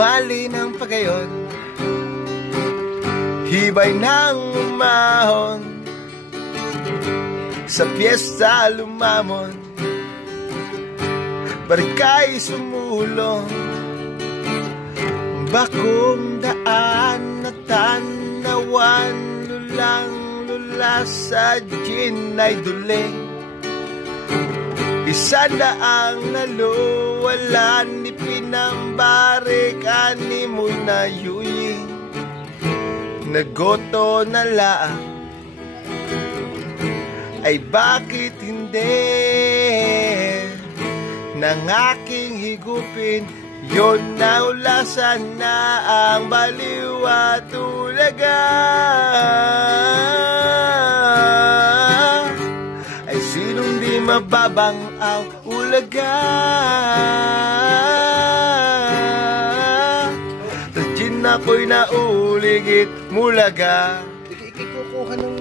Sumali ng pagayon, hibay ng umahon, sa piyesta lumamon, barkay sumulong, bakong daan na tanawan, lulang-lula sa gin ay duling. Isa na ang naluwalan, ni pinambarik, ani mo'y nayuying, nagoto na laang, ay bakit hindi nang aking higupin, yon na ulasan na ang baliw at ulaga. Ay sinong di mababang ang ulaga, sa gin ako'y nauligit mulaga. Ikikukuha ng